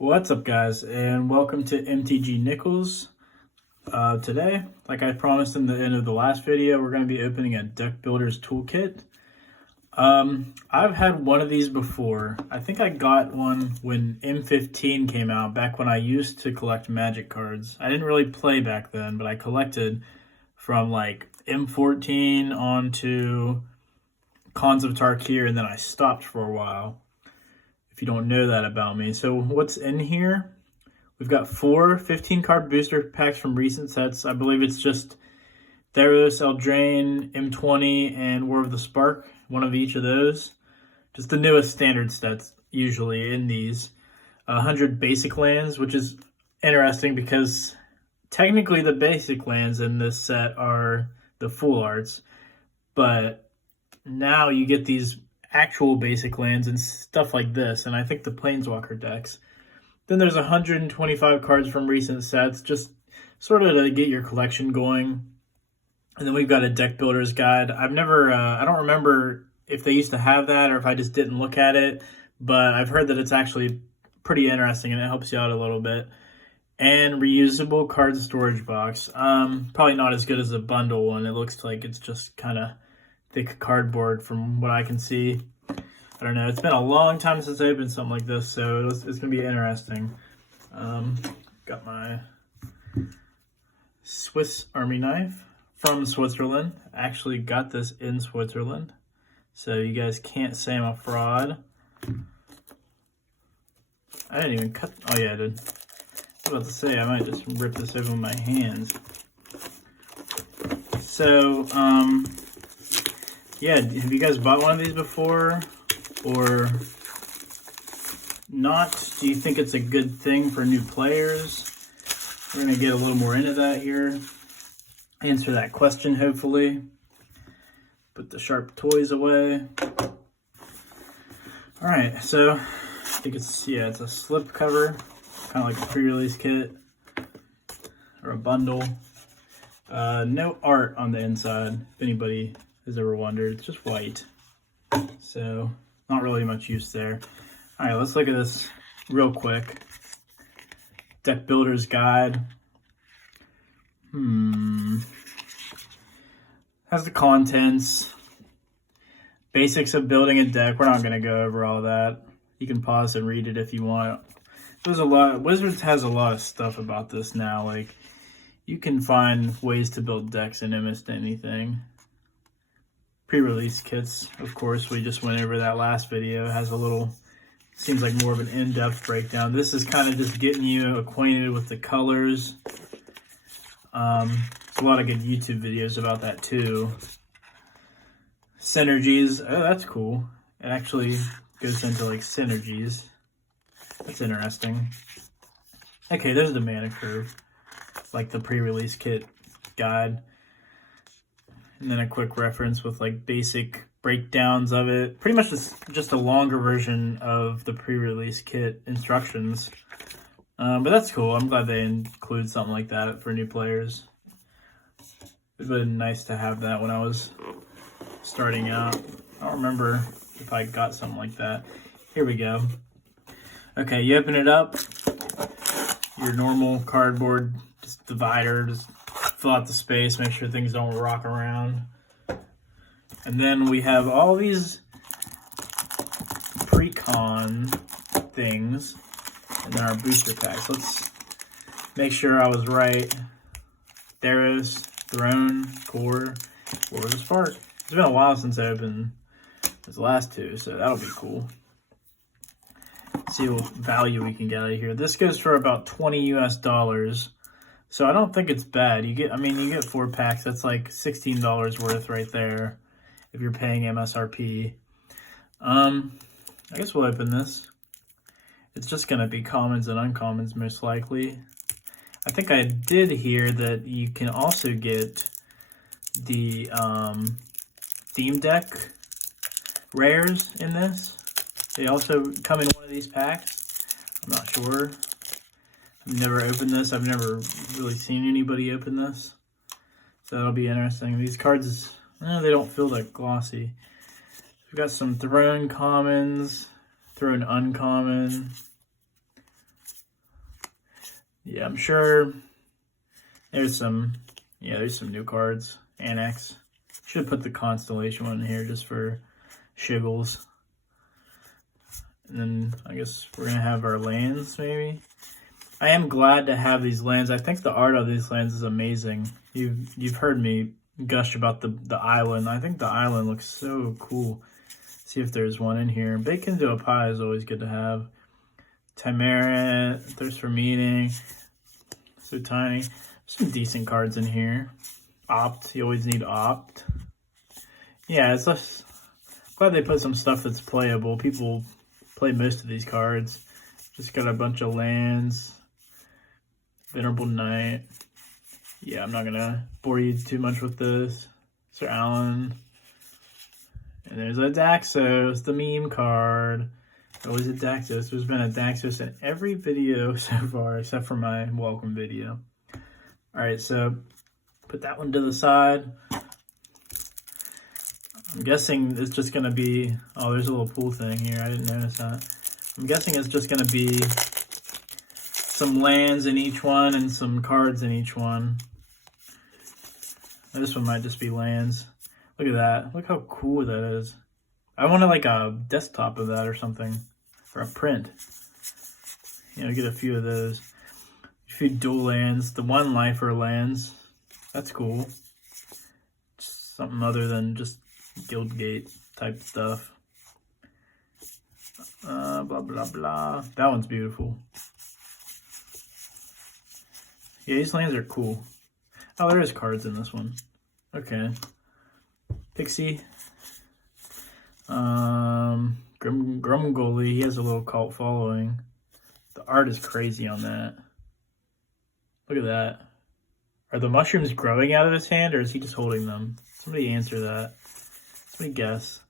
What's up, guys, and welcome to MTGNickles. Today, like I promised in the end of the last video, we're going to be opening a Deck Builder's Toolkit. I've had one of these before. I think I got one when M15 came out, back when I used to collect Magic cards. I didn't really play back then, but I collected from like M14 on to Khans of Tarkir, and then I stopped for a while. If you don't know that about me. So what's in here? We've got 4 15-card booster packs from recent sets. I believe it's just Theros, Eldraine, M20, and War of the Spark. One of each of those. Just the newest standard sets usually in these. 100 basic lands, which is interesting because technically the basic lands in this set are the full arts. But now you get these actual basic lands and stuff like this, and I think the Planeswalker decks. Then there's 125 cards from recent sets, just sort of to get your collection going. And then we've got a deck builder's guide. I don't remember if they used to have that or if I just didn't look at it, but I've heard that it's actually pretty interesting and it helps you out a little bit. And reusable card storage box. Probably not as good as a bundle one. It looks like it's just kind of thick cardboard from what I can see. I don't know. It's been a long time since I opened something like this, so it's going to be interesting. Got my Swiss Army knife from Switzerland. Actually got this in Switzerland, so you guys can't say I'm a fraud. I didn't even cut. Oh yeah, I did. I was about to say I might just rip this over with my hands. So, yeah, have you guys bought one of these before or not? Do you think it's a good thing for new players? We're going to get a little more into that here. Answer that question, hopefully. Put the sharp toys away. All right, so I think it's a slip cover, kind of like a pre-release kit or a bundle. No art on the inside, if anybody has ever wondered. It's just white, so not really much use there. All right, let's look at this real quick. Deck Builder's Guide. Has the contents, basics of building a deck. We're not going to go over all that. You can pause and read it if you want. There's a lot. Wizards has a lot of stuff about this now. Like, you can find ways to build decks in almost anything. Pre-release kits, of course, we just went over that last video. It has a little, seems like more of an in-depth breakdown. This is kind of just getting you acquainted with the colors. There's a lot of good YouTube videos about that too. Synergies, oh, that's cool. It actually goes into like synergies. That's interesting. Okay, there's the mana curve, like the pre-release kit guide. And then a quick reference with like basic breakdowns of it. Pretty much just a longer version of the pre-release kit instructions. But that's cool. I'm glad they include something like that for new players. It would have been nice to have that when I was starting out. I don't remember if I got something like that. Here we go. Okay, you open it up. Your normal cardboard just divider, just fill out the space, make sure things don't rock around. And then we have all these pre-con things, and then our booster packs. Let's make sure I was right. Theros, Throne, Core, War of the Spark. It's been a while since I opened those last two, so that'll be cool. See what value we can get out of here. This goes for about $20 US. So I don't think it's bad. You get 4 packs. That's like $16 worth right there if you're paying MSRP. I guess we'll open this. It's just going to be commons and uncommons most likely. I think I did hear that you can also get the theme deck rares in this. They also come in one of these packs. I'm not sure. I've never opened this. I've never really seen anybody open this. So that'll be interesting. These cards, they don't feel that glossy. We've got some Throne commons, Throne uncommon. Yeah, I'm sure there's some new cards. Annex. Should have put the Constellation one in here just for shiggles. And then I guess we're going to have our lands, maybe. I am glad to have these lands. I think the art of these lands is amazing. You've heard me gush about the island. I think the island looks so cool. See if there's one in here. Bacon into a pie is always good to have. Chimera, Thirst for Meaning. So tiny. Some decent cards in here. Opt. You always need Opt. Yeah, it's less. Glad they put some stuff that's playable. People play most of these cards. Just got a bunch of lands. Venerable Knight. Yeah, I'm not gonna bore you too much with this. Sir Alan. And there's a Daxos, the meme card. Always a Daxos. There's been a Daxos in every video so far, except for my welcome video. Alright, so put that one to the side. I'm guessing it's just gonna be, oh, there's a little pool thing here. I didn't notice that. I'm guessing it's just gonna be some lands in each one and some cards in each one. This one might just be lands. Look at that. Look how cool that is. I wanted like a desktop of that or something. Or a print. You know, get a few of those. A few dual lands. The one lifer lands. That's cool. Just something other than just Guildgate type stuff. Blah, blah, blah. That one's beautiful. Yeah, these lands are cool. Oh, there is cards in this one. Okay. Pixie. Grumgully, he has a little cult following. The art is crazy on that. Look at that. Are the mushrooms growing out of his hand, or is he just holding them? Somebody answer that. Somebody guess.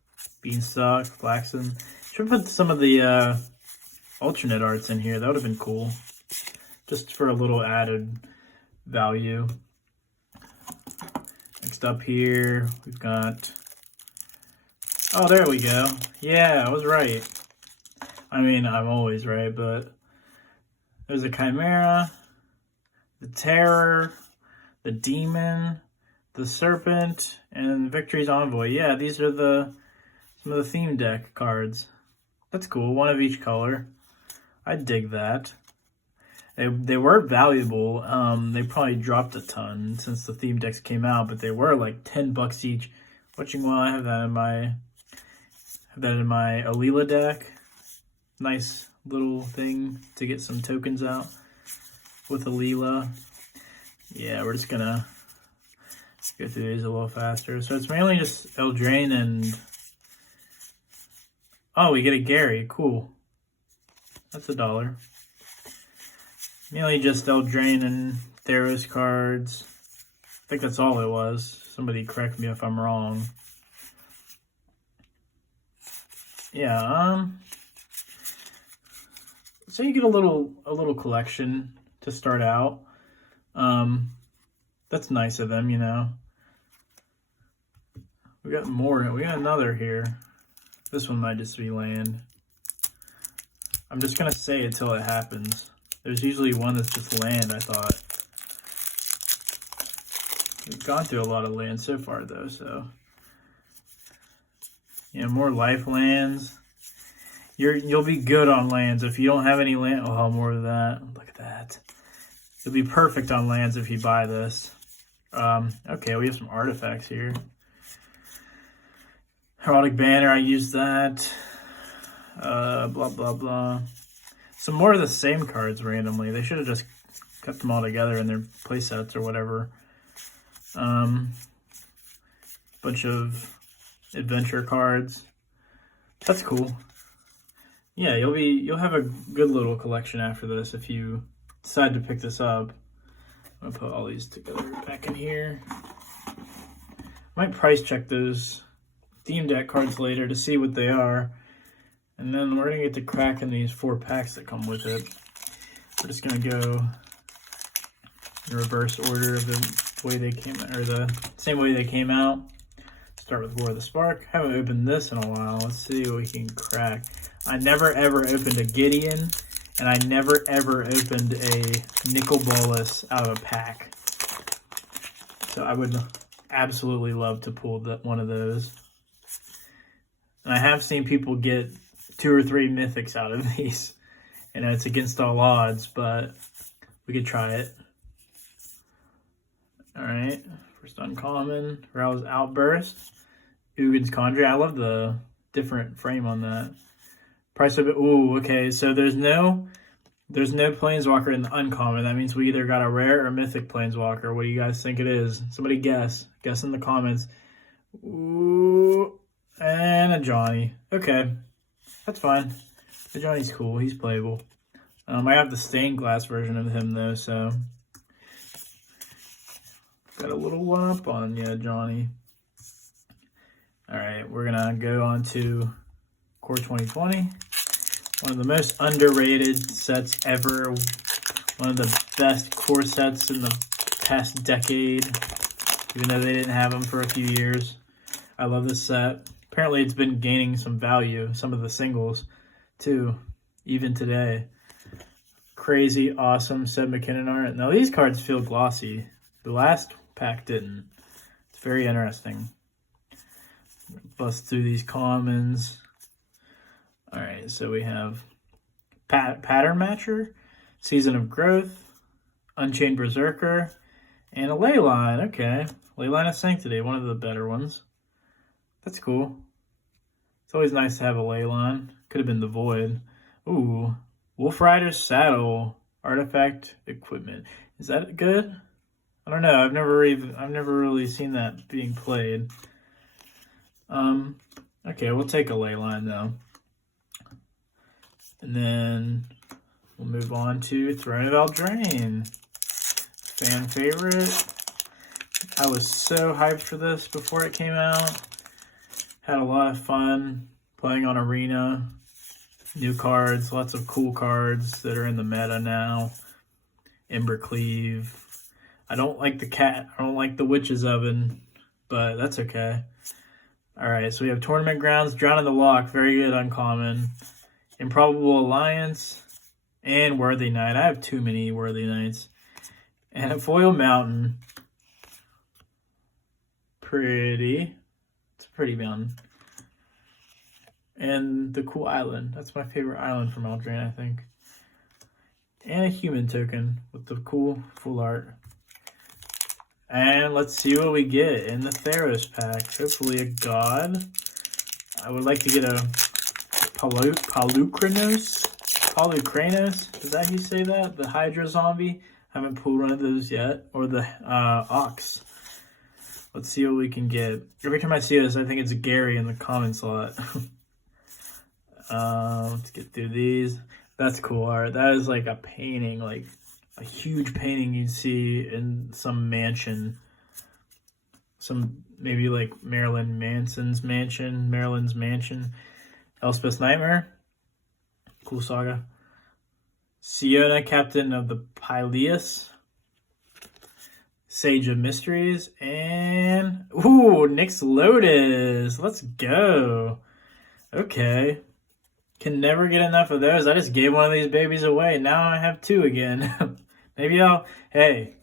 Beanstalk, Flaxen. Should put some of the alternate arts in here. That would have been cool. Just for a little added value. Next up here, we've got... Oh, there we go. Yeah, I was right. I mean, I'm always right, but... There's a Chimera, the Terror, the Demon, the Serpent, and Victory's Envoy. Yeah, these are some of the theme deck cards. That's cool, one of each color. I dig that. They were valuable. They probably dropped a ton since the theme decks came out, but they were like $10 each. Watching while I have that in my Alila deck. Nice little thing to get some tokens out with Alila. Yeah, we're just gonna go through these a little faster. So it's mainly just Eldraine and... Oh, we get a Gary. Cool. That's $1. Mainly just Eldraine and Theros cards. I think that's all it was. Somebody correct me if I'm wrong. Yeah, so you get a little collection to start out. That's nice of them, you know. We got more. We got another here. This one might just be land. I'm just gonna say it till it happens. There's usually one that's just land, I thought. We've gone through a lot of land so far, though, so... Yeah, more life lands. You'll be good on lands. If you don't have any land... Oh, more of that. Look at that. You'll be perfect on lands if you buy this. Okay, we have some artifacts here. Heraldic Banner, I used that. Blah, blah, blah. Some more of the same cards randomly. They should have just kept them all together in their playsets or whatever. Bunch of adventure cards. That's cool. Yeah, you'll have a good little collection after this if you decide to pick this up. I'm gonna put all these together back in here. Might price check those theme deck cards later to see what they are. And then we're gonna get to cracking these 4 packs that come with it. We're just gonna go in reverse order of the way they came, or the same way they came out. Start with War of the Spark. Haven't opened this in a while. Let's see what we can crack. I never ever opened a Gideon, And I never ever opened a nickel bolus out of a pack. So I would absolutely love to pull one of those. And I have seen people get 2 or 3 mythics out of these. And it's against all odds, but we could try it. Alright, first uncommon, Rouse Outburst, Ugin's Conjure. I love the different frame on that. Price of it, ooh, okay, so there's no Planeswalker in the uncommon. That means we either got a rare or mythic Planeswalker. What do you guys think it is? Somebody guess. Guess in the comments. Ooh, and a Johnny. Okay, that's fine. The Johnny's cool. He's playable. I have the stained glass version of him, though, so... Got a little lump on you, Johnny. Alright, we're going to go on to Core 2020. One of the most underrated sets ever. One of the best core sets in the past decade. Even though they didn't have them for a few years. I love this set. Apparently it's been gaining some value. Some of the singles, too. Even today. Crazy, awesome Seb McKinnon art. Now these cards feel glossy. The last pack didn't. It's very interesting. Bust through these commons. Alright, so we have Pattern Matcher, Season of Growth, Unchained Berserker, and a Leyline. Okay, Leyline of Sanctity, one of the better ones. That's cool. It's always nice to have a Leyline. Could have been the Void. Ooh, Wolf Rider's Saddle, Artifact Equipment. Is that good? I don't know. I've never really seen that being played. Okay, we'll take a Leyline though. And then we'll move on to Throne of Eldraine. Fan favorite. I was so hyped for this before it came out. Had a lot of fun playing on Arena. New cards, lots of cool cards that are in the meta now. Embercleave. I don't like the cat. I don't like the Witch's Oven, but that's okay. Alright, so we have Tournament Grounds, Drown in the Loch, very good uncommon. Improbable Alliance, and Worthy Knight. I have too many Worthy Knights. And a Foil Mountain. Pretty. It's a pretty mountain. And the cool island. That's my favorite island from Eldraine, I think. And a human token with the cool full art. And let's see what we get in the Theros pack. Hopefully a god. I would like to get a Palukranos. Is that how you say that? The Hydra zombie. I haven't pulled one of those yet. Or the Ox. Let's see what we can get. Every time I see this, I think it's Gary in the comment slot. Let's get through these. That's cool art. That is like a painting, like a huge painting you'd see in some mansion. Some, maybe like Marilyn Manson's mansion, Marilyn's mansion. Elspeth's Nightmare. Cool saga. Siona, Captain of the Pyleus. Sage of Mysteries. And, ooh, Nyx Lotus. Let's go. Okay. Can never get enough of those. I just gave one of these babies away. Now I have 2 again. Maybe hey,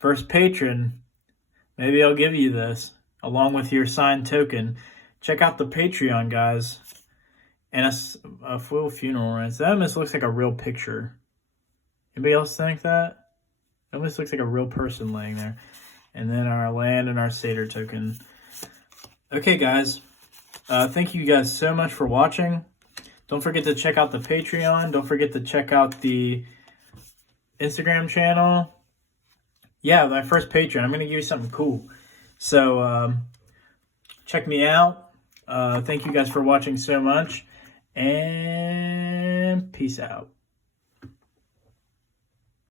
first patron, maybe I'll give you this along with your signed token. Check out the Patreon, guys. And a full funeral rent. That almost looks like a real picture. Anybody else think that? It almost looks like a real person laying there. And then our land and our satyr token. Okay, guys. Thank you guys so much for watching. Don't forget to check out the Patreon. Don't forget to check out the Instagram channel. Yeah, my first Patreon. I'm going to give you something cool. So, check me out. Thank you guys for watching so much. And peace out.